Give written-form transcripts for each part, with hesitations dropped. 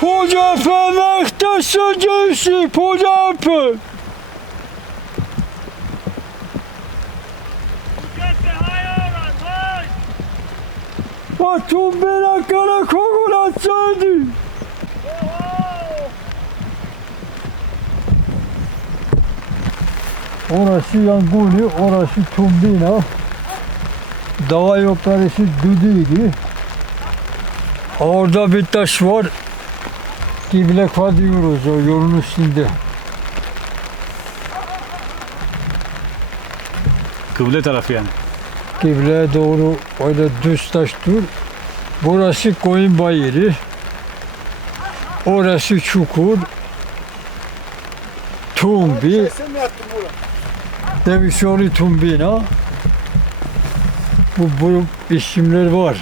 på Japan vakta så juicy på Japan. Vad tog mina kalla kokonat sönder? Orası Yanguli, orası Tumbina. Dağ yukarısı Düdüğü. Orada bir taş var. Gibleka diyoruz o yolun üstünde. Kıble tarafı yani. Kıbleye doğru öyle düz taş dur. Burası koyun bayırı. Orası çukur. Tumbi. Demişoğlu Tumbina. Bu isimler var.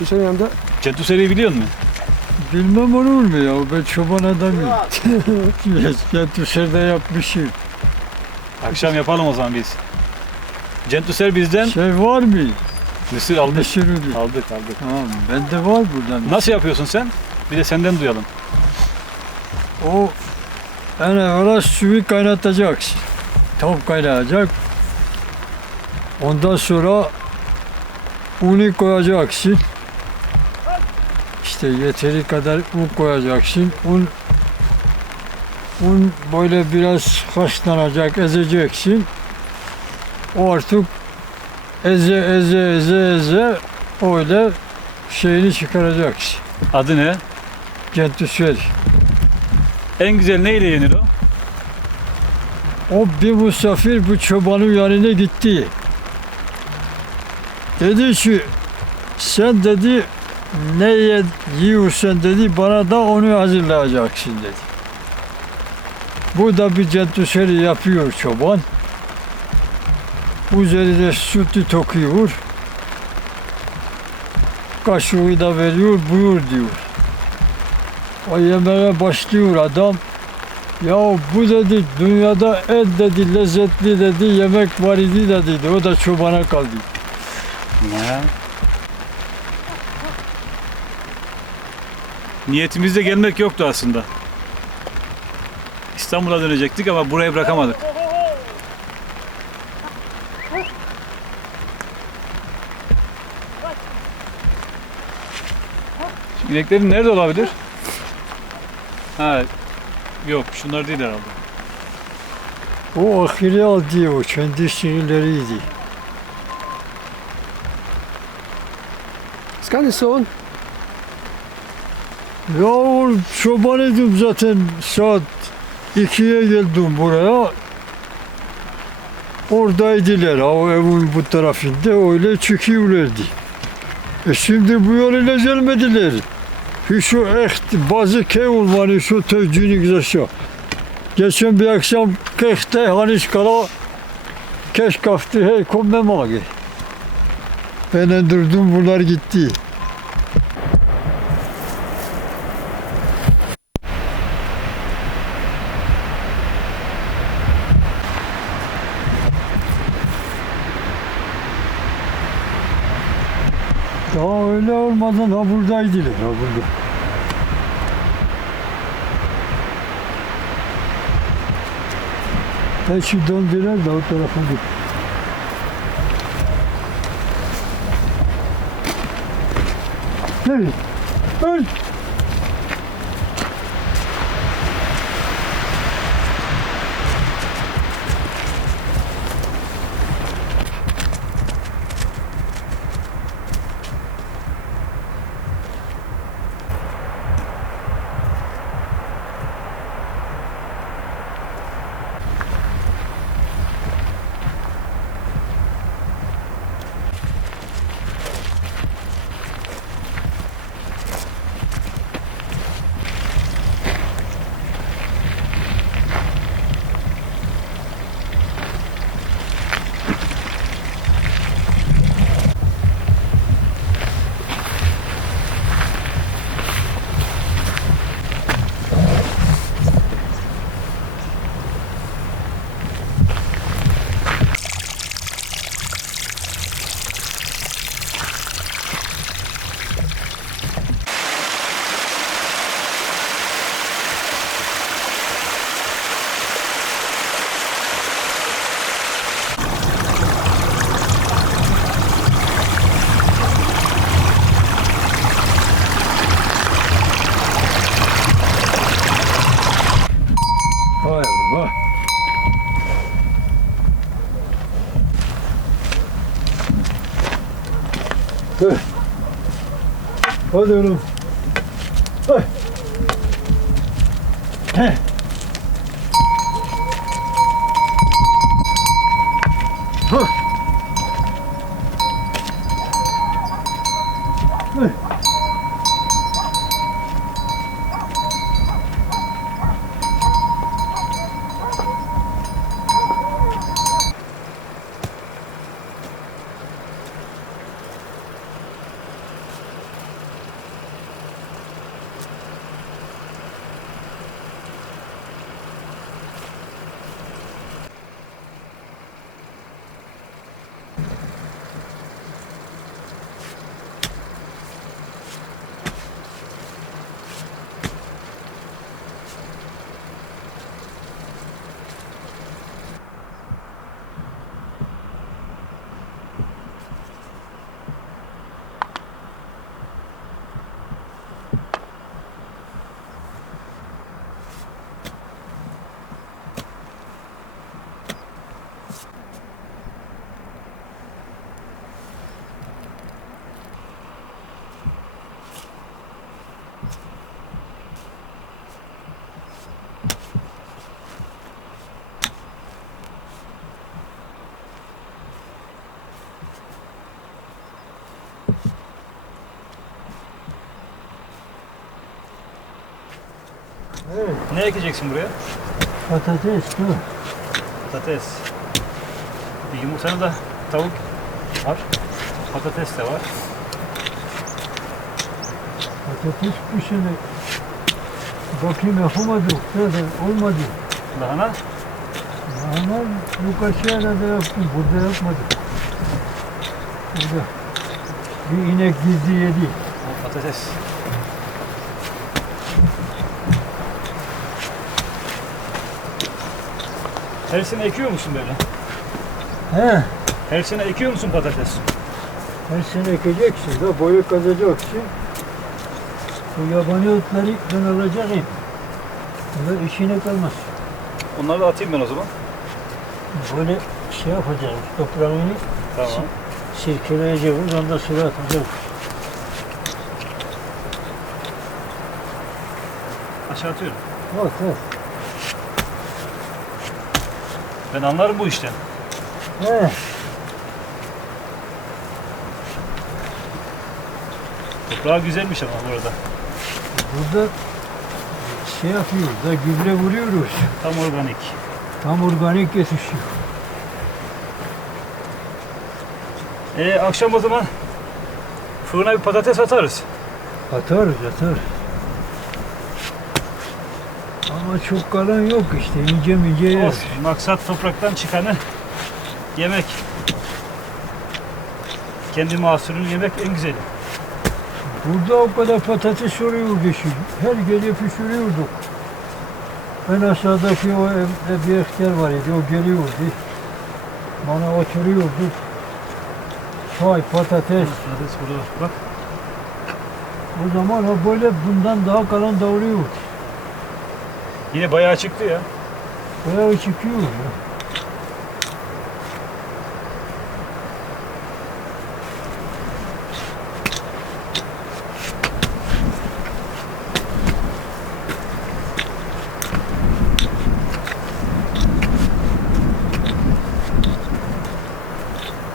Geçen yanında Cetüseri'yi biliyor musun? Bilmem olur mu ya? Ben çoban adamıyım. Dışarıda yapmışım. Akşam yapalım o zaman biz. Cetüser bizden Şey var mı? mısır aldık. Mısır ürünü. Aldık. Tamam, bende var buradan. Nasıl yapıyorsun sen? Bir de senden duyalım. O en evvela suyu kaynatacaksın. Tam kaynayacak. Ondan sonra unu koyacaksın. İşte yeteri kadar un koyacaksın. Un böyle biraz haşlanacak, ezeceksin. O artık eze öyle şeyini çıkaracaksın. Adı ne? Gentüsel. En güzel neyle yenir o? O bir misafir bu çobanın yanına gitti. Dedi ki sen dedi ne yiyorsan dedi bana da onu hazırlayacaksın dedi. Bu da bir centüseri yapıyor çoban. Üzerine sütü tokuyor. Kaşığı da veriyor, buyur diyor. O yemeğe başlıyor adam. Ya bu dedi dünyada en dedi lezzetli dedi yemek var idi de dedi. O da çobana kaldı. Ne? Niyetimizde gelmek yoktu aslında. İstanbul'a dönecektik ama burayı bırakamadık. Şu İneklerin nerede olabilir? Ha, yok şunlar değil herhalde. O ahire aldı o kendi sinirleriydi. Ska ni son? Ya o çoban idim zaten saat 2'ye geldim buraya. Oradaydılar o evin bu tarafında öyle çıkıyorlardı. Şimdi bu yoluyla gelmediler. Şu bazı köy var şu tövcünü güzel. Geçen bir akşam kekte hani kala keş kaftı hey komme magi. Ben durdum bunlar gitti. Daha öyle olmadan ha buradaydılar ha burada. Ben şu döndüler de o tarafa git. Nereye? Öl! Hadi oğlum. Hay. Heh. Hah. Hey. Evet. Ne ekeceksin buraya? Patates dur. Patates. Bir yumurtanı da tavuk var. Patates de var. Patates bu sene bakayım yapamadık. Zaten olmadı. Lahana. Ama Lukaşya'da da yaptım. Burada yapmadık. Burada bir inek gizli yedi. O patates. Her sene ekiyor musun böyle? He. Her sene ekiyor musun patates? Her sene ekeceksin da boyu kazacaksın. Bu yabani otları ben alacağım. Bunlar işine kalmaz. Onları da atayım ben o zaman. Böyle şey yapacağız. Toprağını Tamam. sirkeleyeceğiz. Ondan suya atacağız. Aşağı atıyorum. Bak bak. Ben anlarım bu işten. He. Toprağı güzelmiş ama burada. Burada şey yapıyoruz da gübre vuruyoruz. Tam organik. Tam organik yetişiyor. Akşam o zaman fırına bir patates atarız. Atarız atarız. Ama çok kalan yok işte. İnce mince yer. Olsun. Maksat topraktan çıkanı yemek. Kendi mahsulünü yemek en güzeli. Burada o kadar patates oluyordu şimdi. Her gece pişiriyorduk. Ben aşağıdaki o evde bir ihtiyar var idi. O geliyordu. Bana oturuyordu. Çay, patates. Patates burada var. Bak. O zaman o böyle bundan daha kalan da oluyordu. Yine bayağı çıktı ya. Bayağı çıkıyor ya.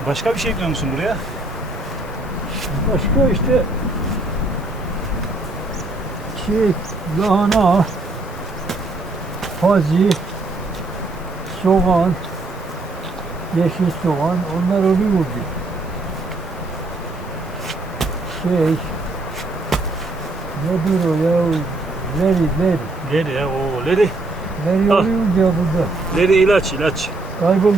Başka bir şey ekliyor musun buraya? Başka işte lahana, fazi, soğan, yeşil soğan onlar oluyordu. Nedir o ya? Leri. Leri ya. Oo, leri. Leri Al. oluyordu ya burada. Leri ilaç. Kayboldu.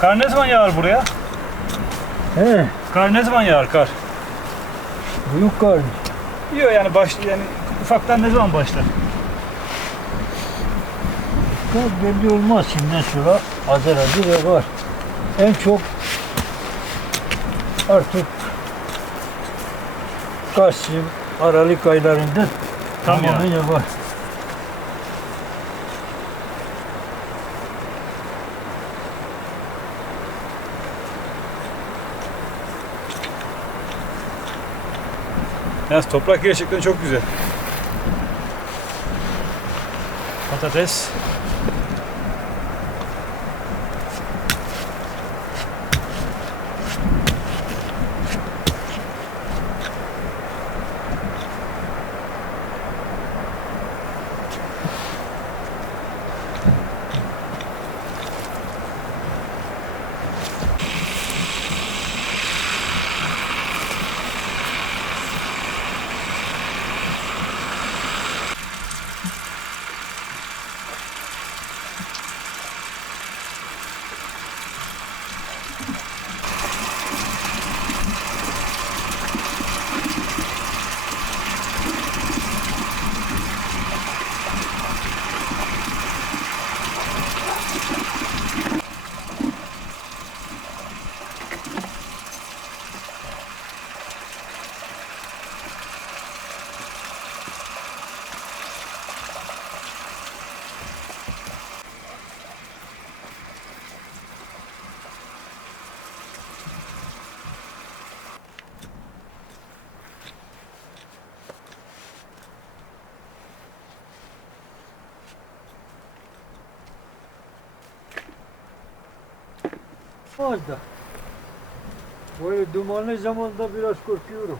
Kar ne zaman yağar buraya? He, Kar ne zaman yağar kar? büyük karmış. Yok yani yani ufaktan ne zaman başlar? Kar belli olmaz şimdiden sonra azar var. En çok artık Kasım, Aralık aylarında Tam tamamen var. Yalnız toprak gerçekten çok güzel. Patates. Fazla. Böyle dumanlı zamanda biraz korkuyorum.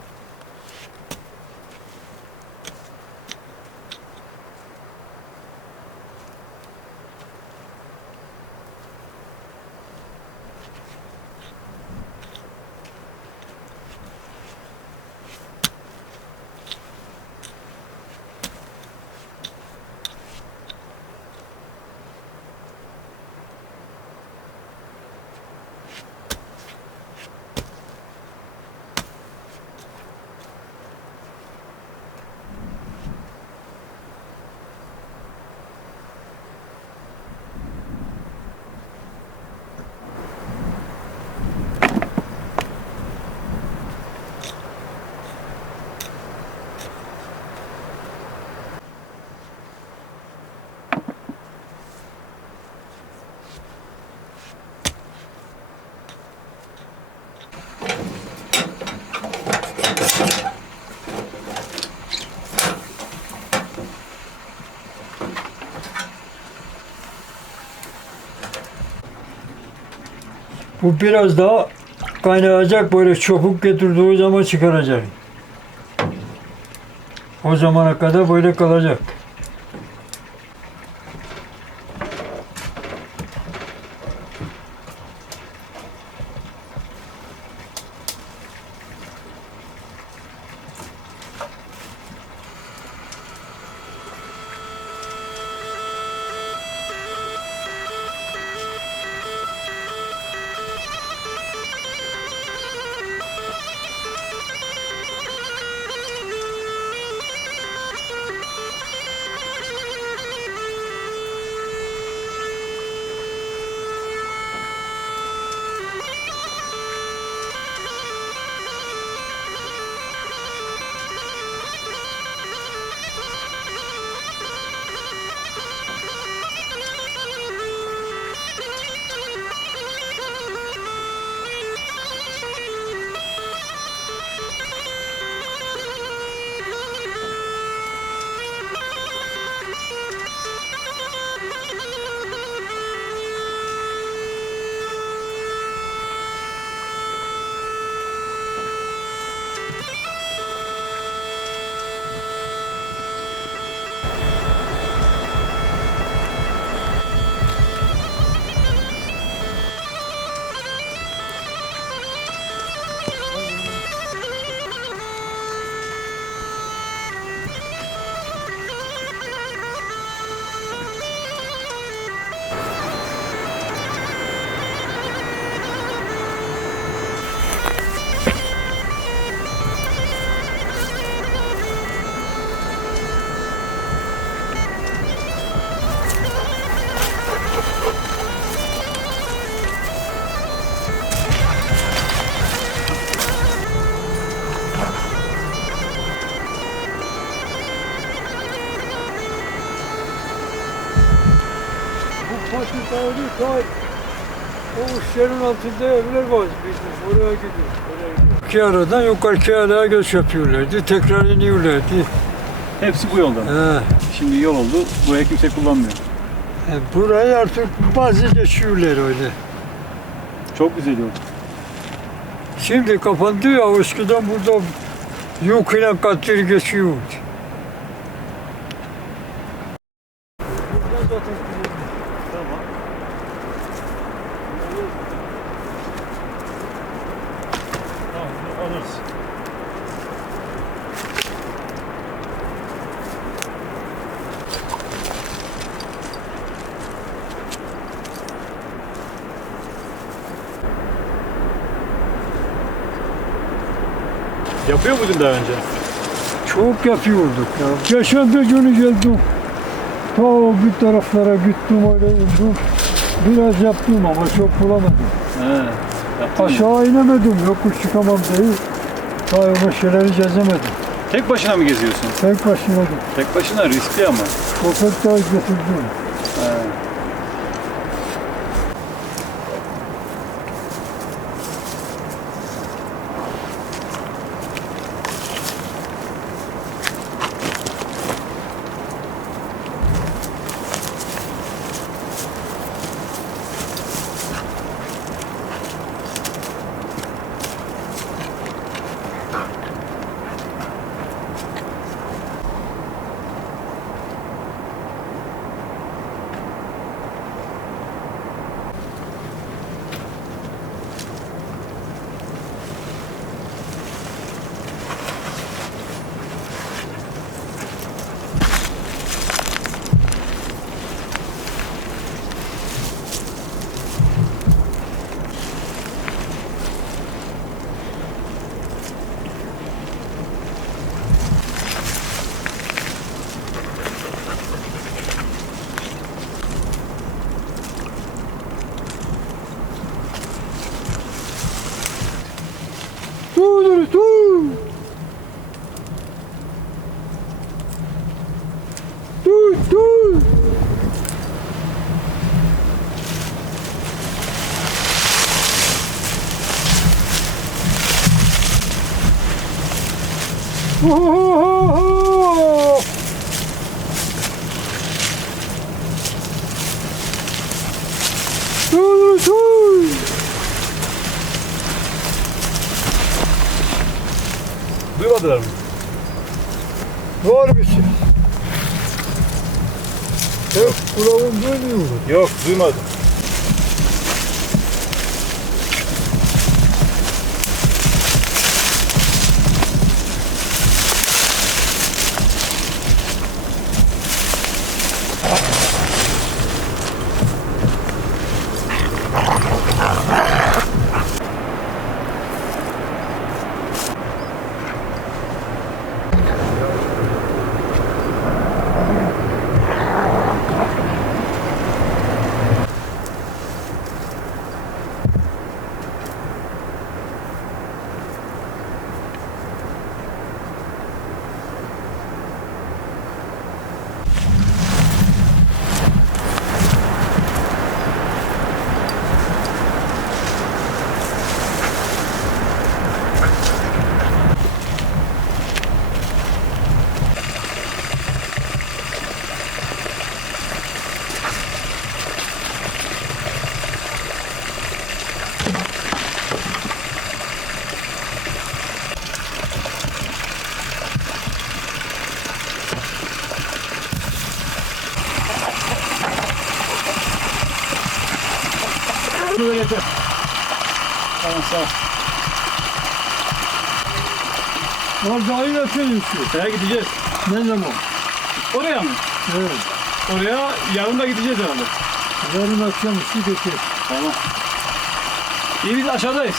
Bu biraz daha kaynayacak, böyle çabuk getirdiği zaman çıkaracak. O zamana kadar böyle kalacak. Bu patikalı koy. O uçların altında evler var bizim. Oraya gidiyor. İki aradan yukarı araya göç yapıyorlardı. Tekrar iniyorlardı. Hepsi bu yoldan. He. Şimdi yol oldu. Buraya kimse kullanmıyor. Burayı artık bazı geçiyorlar öyle. Çok güzel yol. Şimdi kapandı ya, eskiden burada yük ile katır geçiyordu. Buradan zaten Tamam. Tamam, alırız. Yapıyor muydun daha önce? çok yapıyorduk ya. Geçen bir günü geldim. Ta o bir taraflara gittim, öyle indim. Biraz yaptım ama çok bulamadım. He. Yaptın mı? Aşağı inemedim, yokuş çıkamam değil. Ta o şeyleri gezemedim. Tek başına mı geziyorsun? Tek başımaydım. Tek başına riskli ama. Köpek daha getirdim. He. Dur, dur! Dur, dur! Oh! Dur, dur! Duymadılar mı? Var bir şey. Hep kulağım dönüyor. Yok, duymadım. Bunu da getir. Tamam, sağ ol. Orada yine çalışıyor. Şeye gideceğiz. Ne zaman? Oraya mı? Evet. Oraya yarın da gideceğiz herhalde. Yarın akşam işi getir. Tamam. İyi, biz aşağıdayız.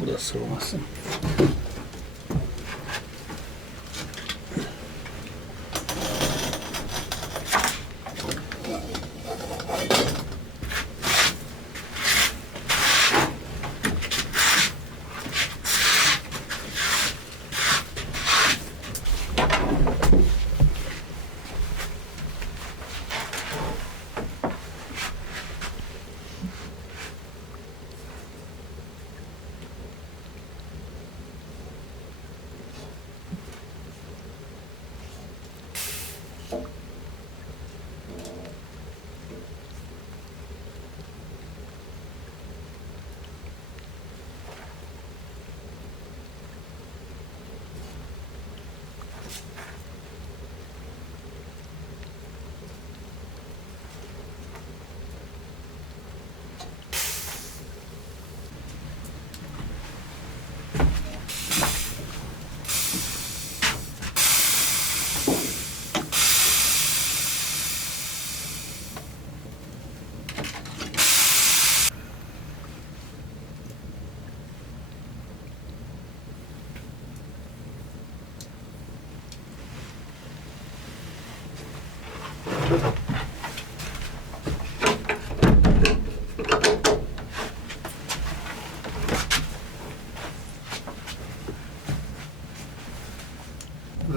Burası olmasın.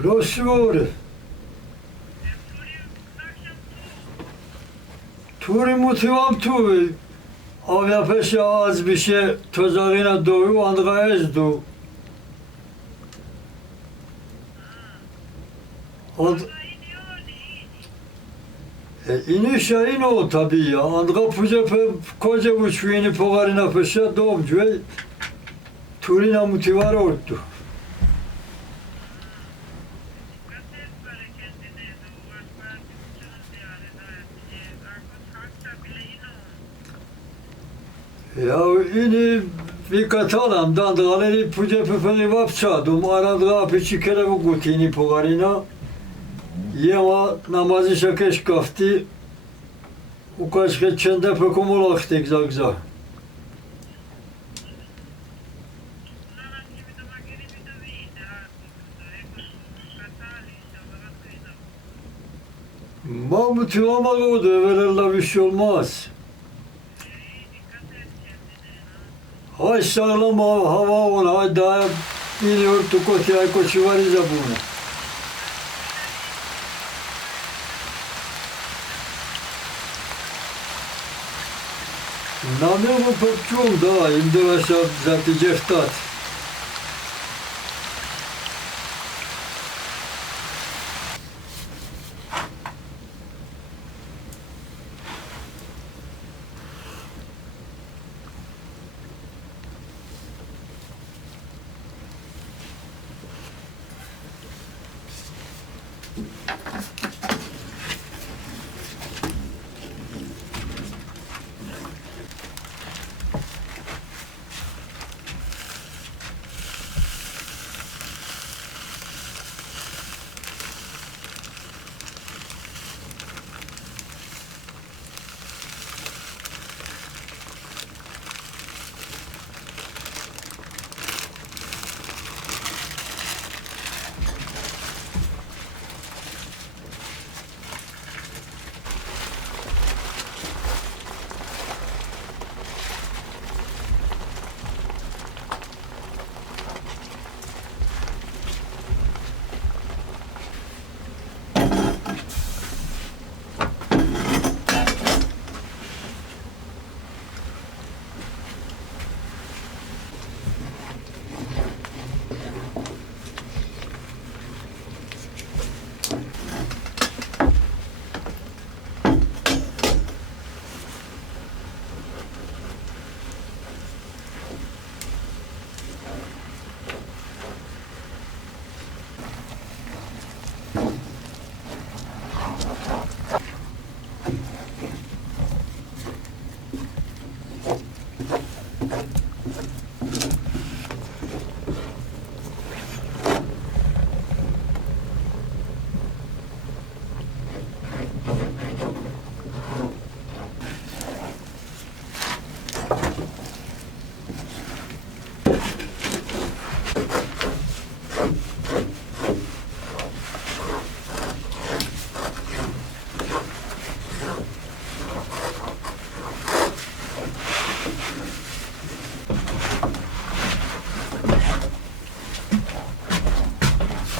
Rozsvor. Turi motivam tu. Avya peşe az bir şey tozağına doğu andğa ezdu. İni şeyin o tabii ya. Andğa puja koca uçvini pogarina peşe doğumcu. Turina motivar oldu. Ya ini bir katalam dandğaleri puja pepeni vapçadum aradğa piçi kere bu gutini pogarina yema namazı şakeş kafti ukaç geçende pekumulaktik zagza. Mahmut Yılamağı o da evvelerle bir şey olmaz. Hay sağlam hava ona, hay daha biliyor tukoti ay koçu var iza buna. Namı bu pekçum da indi ve zatı ceftat.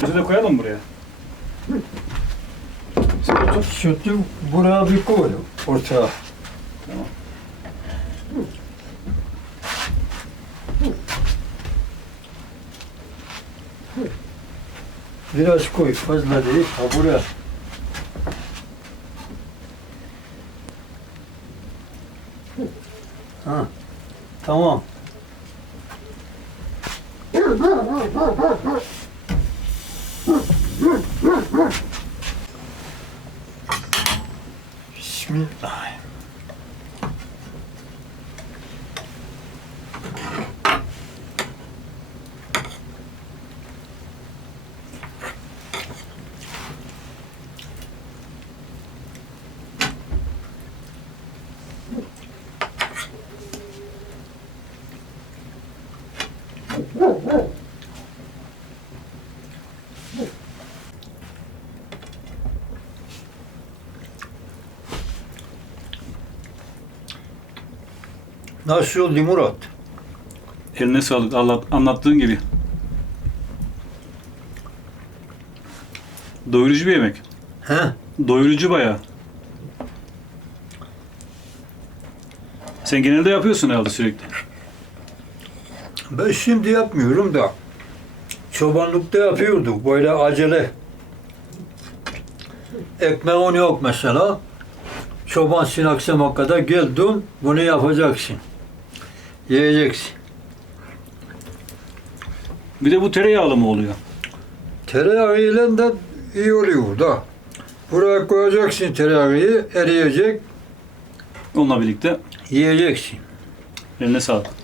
Sütü de koyalım buraya. Sütü buraya bir koy ortaya. Tamam. Biraz koy, fazla değil. Ha buraya. Ha, tamam. Bismillah. Nasıl oldu Murat? Eline sağlık. Anlattığın gibi. Doyurucu bir yemek. He? Doyurucu bayağı. Sen genelde yapıyorsun herhalde sürekli. Ben şimdi yapmıyorum da çobanlıkta yapıyorduk böyle acele. Ekmeğin yok mesela. Çobansın akşama kadar geldin bunu yapacaksın. Yiyeceksin. Bir de bu tereyağlı mı oluyor? Tereyağıyla da iyi oluyor da. Buraya koyacaksın tereyağı eriyecek, Onunla birlikte yiyeceksin. eline sağlık.